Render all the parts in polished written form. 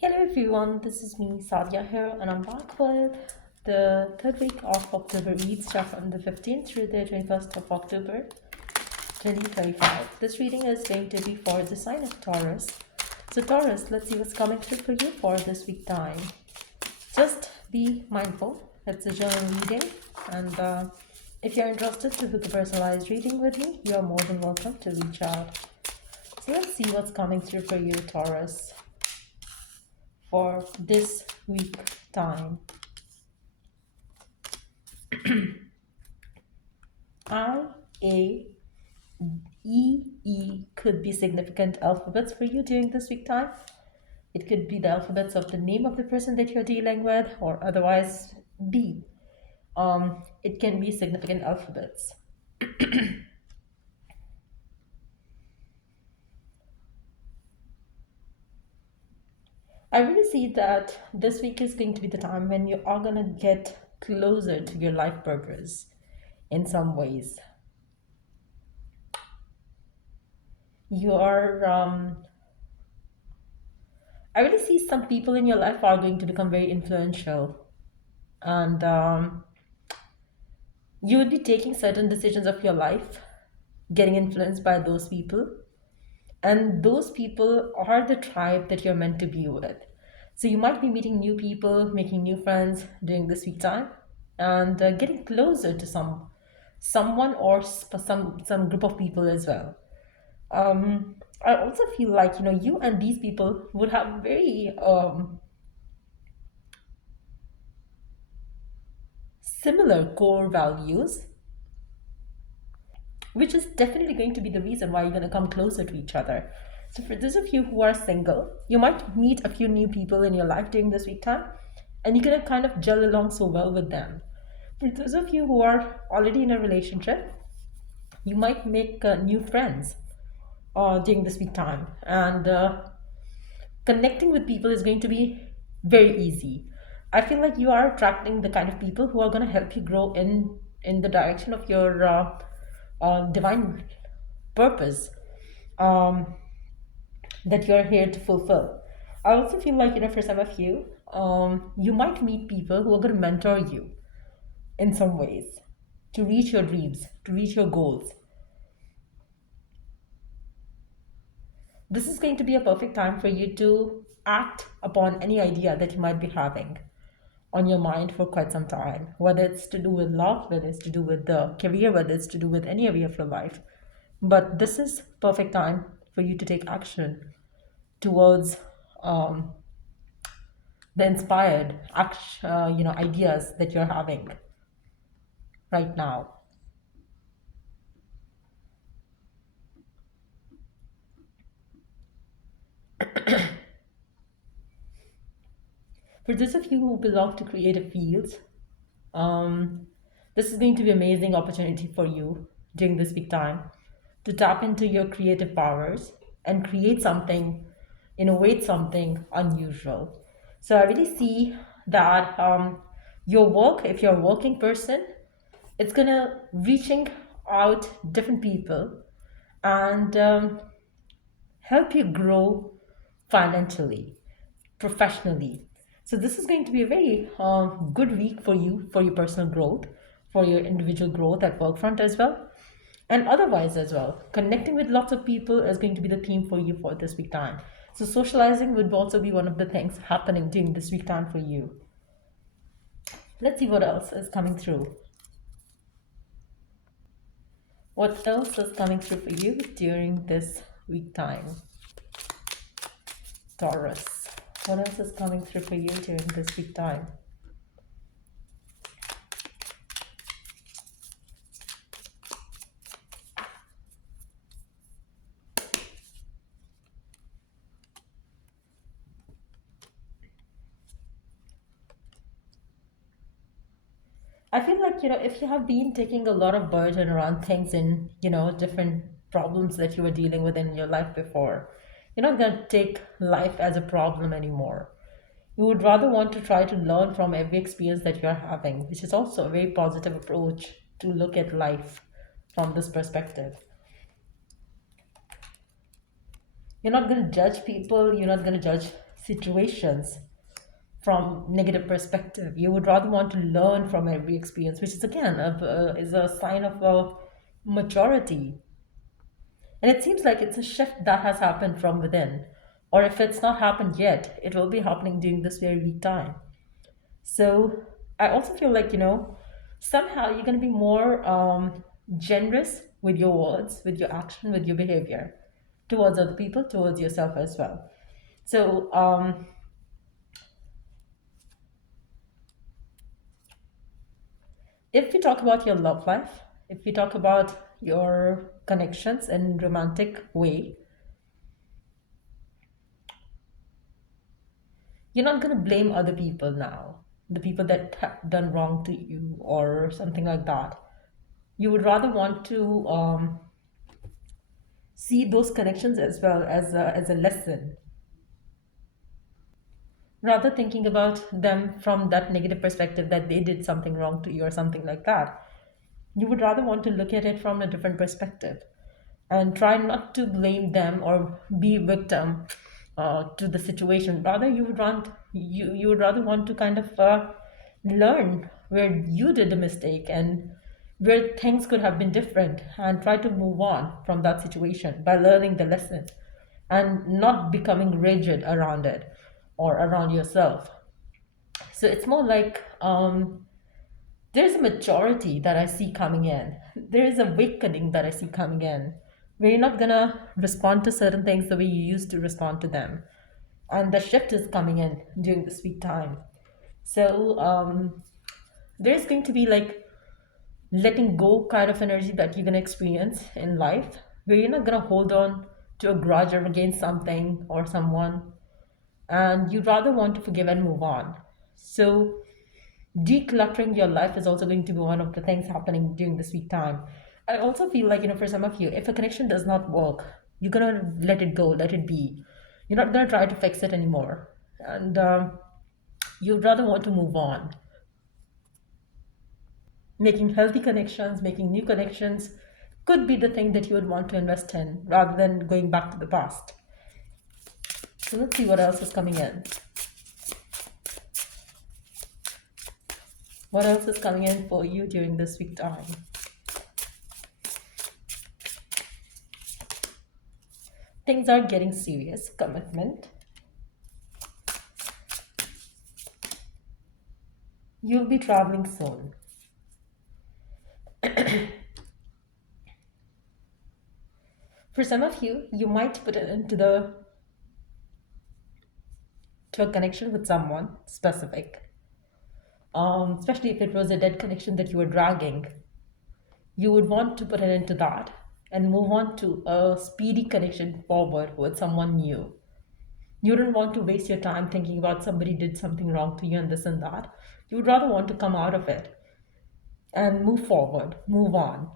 Hello everyone, this is me Sadia here and I'm back with the third week of October reads start from the 15th through the 21st of October 2025. This reading is going to be for the sign of Taurus. So Taurus, let's see what's coming through for you for this week time. Just be mindful, it's a journal reading and if you're interested to book a personalized reading with me, you are more than welcome to reach out. So let's see what's coming through for you Taurus for this week time. I, A, E, E could be significant alphabets for you during this week time. It could be the alphabets of the name of the person that you're dealing with, or otherwise B. It can be significant alphabets. I really see that this week is going to be the time when you are going to get closer to your life purpose in some ways. You are, I really see some people in your life are going to become very influential, and you would be taking certain decisions of your life, getting influenced by those people, and those people are the tribe that you're meant to be with. So you might be meeting new people, making new friends during this week time, and getting closer to someone or some group of people as well. I also feel like you and these people would have very similar core values, which is definitely going to be the reason why you're going to come closer to each other. So, for those of you who are single, you might meet a few new people in your life during this week time, and you're going to kind of gel along so well with them. For those of you who are already in a relationship, you might make new friends during this week time, and connecting with people is going to be very easy. I feel like you are attracting the kind of people who are going to help you grow in the direction of your divine purpose um, that you're here to fulfill. I also feel like for some of you, you might meet people who are going to mentor you in some ways to reach your dreams, to reach your goals. This is going to be a perfect time for you to act upon any idea that you might be having on your mind for quite some time, whether it's to do with love, whether it's to do with the career, whether it's to do with any area of your life. But this is perfect time for you to take action towards um, the inspired ideas that you're having right now. For those of you who belong to creative fields, um, this is going to be an amazing opportunity for you during this week time to tap into your creative powers and create something, innovate something unusual. So I really see that your work, if you're a working person, it's gonna reaching out different people and help you grow financially, professionally. So this is going to be a very good week for you, for your personal growth, for your individual growth at work front as well, and otherwise as well. Connecting with lots of people is going to be the theme for you for this week time. So socializing would also be one of the things happening during this week time for you. Let's see what else is coming through. What else is coming through for you during this week time? Taurus. What else is coming through for you during this week time? I feel like, if you have been taking a lot of burden around things and, different problems that you were dealing with in your life before, you're not going to take life as a problem anymore. You would rather want to try to learn from every experience that you're having, which is also a very positive approach to look at life from this perspective. You're not going to judge people, you're not going to judge situations from negative perspective. You would rather want to learn from every experience, which is again is a sign of maturity. And it seems like it's a shift that has happened from within. Or if it's not happened yet, it will be happening during this very week time. So I also feel like, somehow you're going to be more generous with your words, with your action, with your behavior towards other people, towards yourself as well. So if we talk about your love life, if we talk about your connections in romantic way, you're not going to blame other people now, the people that have done wrong to you or something like that. You would rather want to see those connections as well as a lesson, rather thinking about them from that negative perspective that they did something wrong to you or something like that. You would rather want to look at it from a different perspective and try not to blame them or be victim to the situation. Rather, you would rather want to kind of learn where you did a mistake and where things could have been different, and try to move on from that situation by learning the lesson and not becoming rigid around it or around yourself. So it's more like there's a maturity that I see coming in. There is awakening that I see coming in, where you're not gonna respond to certain things the way you used to respond to them. And the shift is coming in during this week time. So there's going to be like letting go kind of energy that you're gonna experience in life, where you're not gonna hold on to a grudge or against something or someone, and you'd rather want to forgive and move on. So decluttering your life is also going to be one of the things happening during this week time. I also feel like, for some of you, if a connection does not work, you're gonna let it go, let it be. You're not gonna try to fix it anymore, and you'd rather want to move on. Making healthy connections, making new connections could be the thing that you would want to invest in rather than going back to the past. So let's see what else is coming in. What else is coming in for you during this week time? Things are getting serious. Commitment. You'll be traveling soon. For some of you, you might put it into to a connection with someone specific. Especially if it was a dead connection that you were dragging, you would want to put an end to that and move on to a speedy connection forward with someone new. You don't want to waste your time thinking about somebody did something wrong to you and this and that. You would rather want to come out of it and move forward, move on.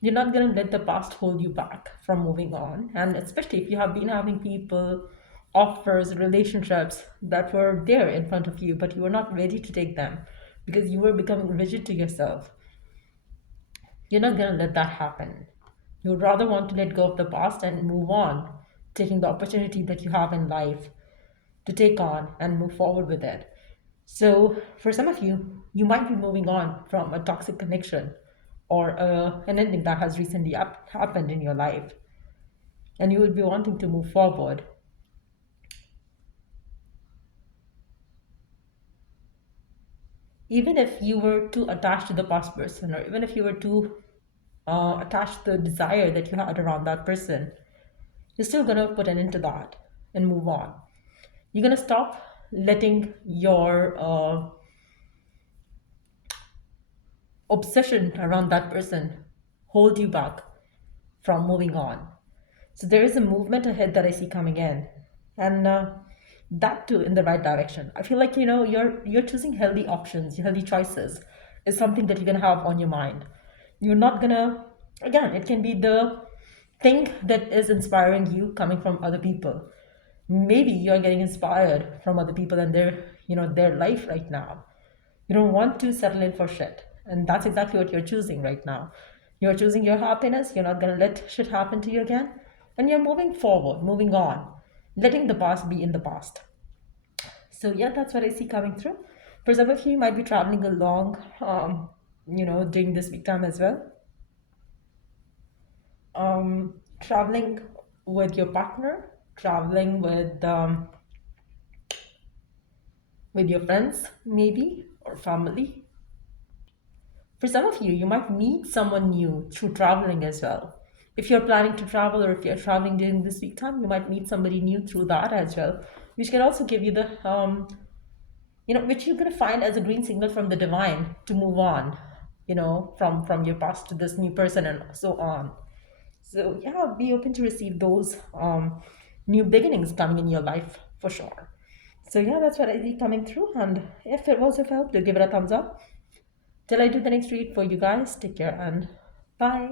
You're not going to let the past hold you back from moving on. And especially if you have been having people, offers, relationships that were there in front of you, but you were not ready to take them because you were becoming rigid to yourself. You're not going to let that happen. You would rather want to let go of the past and move on, taking the opportunity that you have in life to take on and move forward with it. So, for some of you, you might be moving on from a toxic connection or an ending that has recently happened in your life, and you would be wanting to move forward. Even if you were too attached to the past person, or even if you were too attached to the desire that you had around that person, you're still going to put an end to that and move on. You're going to stop letting your obsession around that person hold you back from moving on. So there is a movement ahead that I see coming in, and that too in the right direction. I feel like you're choosing healthy options, healthy choices is something that you're gonna have on your mind. You're not gonna, again, it can be the thing that is inspiring you coming from other people. Maybe you're getting inspired from other people and their life right now. You don't want to settle in for shit. And that's exactly what you're choosing right now. You're choosing your happiness. You're not going to let shit happen to you again. And you're moving forward, moving on. letting the past be in the past. So yeah, that's what I see coming through. For some of you, you might be traveling along, during this week time as well. Traveling with your partner, traveling with your friends, maybe, or family. For some of you, you might meet someone new through traveling as well. If you're planning to travel or if you're traveling during this week time, you might meet somebody new through that as well, which can also give you which you're going to find as a green signal from the divine to move on, from your past to this new person and so on. So yeah, be open to receive those new beginnings coming in your life for sure. So yeah, that's what I see coming through. And if it was of help, do give it a thumbs up. Till I do the next read for you guys, take care and bye.